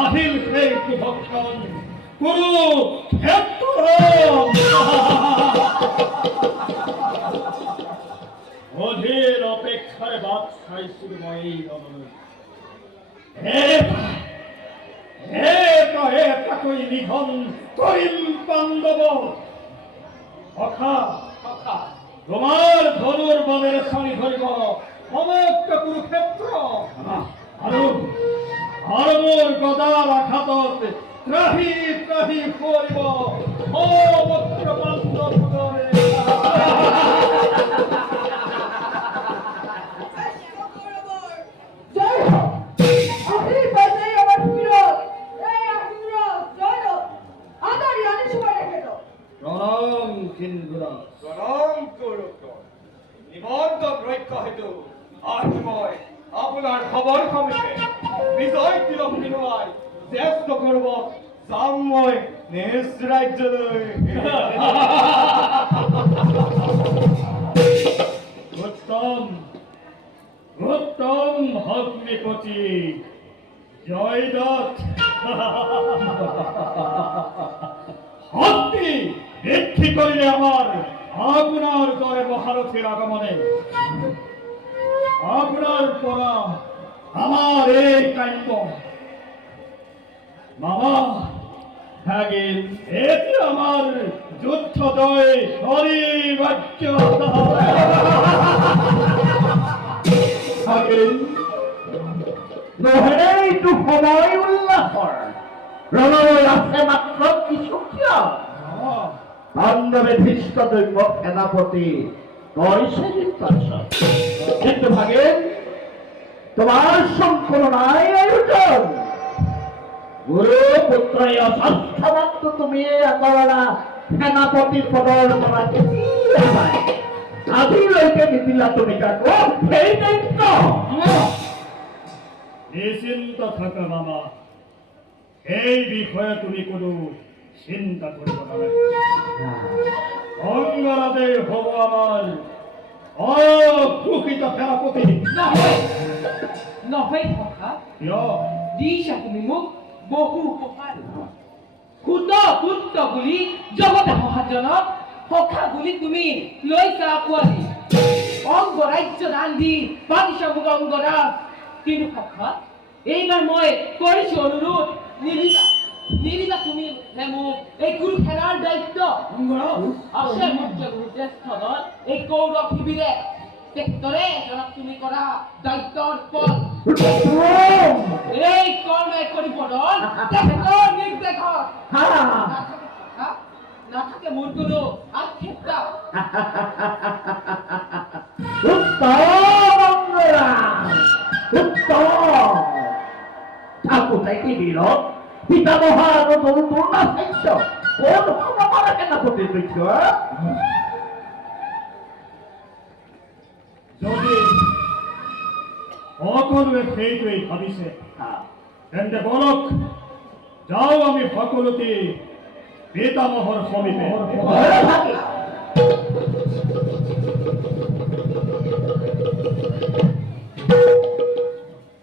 আহিল সেই কুভক্ষণ কুরুক্ষেত্র অধীর অপেক্ষার বাদশাই সুরময়ী নমন কই নিধন করিম পাণ্ডব অখা তোমার ধনুর বলের সঙ্গে ধরিব সমস্ত কুরুক্ষেত্র আৰু মোর গদার আঘাতত ত্ৰাহি ত্ৰাহি কৰিব সমস্ত পাণ্ডব দলে আপনার খবর কমিতে বিজয় তিলক বিনয় জ্যেষ্ঠ করব সাময় নিজ রাজ্য উত্তম উত্তম হগ্নিপতি জয়দত্ত হস্তি বৃদ্ধি করিলে আমার আপনার দরে মহারথীর আগমনে আপনার পরা আমার এই কাণ্ড মামা ভাগিন এতে আমার যুদ্ধ জয় হরিবাক্য ভাগিন নহলে এইটো সময় উল্লাসৰ ৰণলৈ আছে মাত্ৰ কিছুকিয় পাণ্ডৱে ধৃষ্ট দৈব্য সেনাপতি কৰিছে নিৰ্বাচন কিন্তু ভাগিন তোমার সম্পূর্ণ নাই আয়োজন গুরু পুত্র ষষ্ঠ মাত্র তুমি একেবারে সেনাপতির পদৰ পৰা আজিলৈকে নিদিলা তুমি কাকো সেই দায়িত্ব নিশ্চিন্ত থাকা মামা এই বিষয়ে তুমি কোনো চিন্তা কৰিব নালাগে অঙ্গরাজে হব আমার অপ্রকৃত সেনাপতি নহয় কথা দিছা তুমি মোক বহু উপকাৰ ক্ষুদ্ৰ পুত্ৰ বুলি জগতে সহাজনক সখা বুলি তুমি লৈছা পোৱালি অংগৰাজ্য দান দি পাতিছা মোক অংগৰাজ কিন্তু সখা এইবাৰ মই কৰিছো অনুৰোধ নিদিবা তুমি মোক এই গুৰু সেনাৰ দায়িত্ব আছে মুখ্য গুৰু জ্যেষ্ঠজন এই কৌৰৱ শিবিৰে তেখেতৰে এজনক তুমি কৰা দায়িত্বৰ পদ এই কৰ্মে কৰি পদন তেখেতৰ নিৰ্দেশত নাথাকে মোৰ কোনো আক্ষেপ পিতামহ আৰু তৰুণৰ সাহিত্য কোন সময় সেনাপতিৰ তথ্য যদি সকলোৱে সেইটোৱেই ভাবিছে তেন্তে বলক যাওঁ আমি সকলোতে পিতামহৰ সমীপে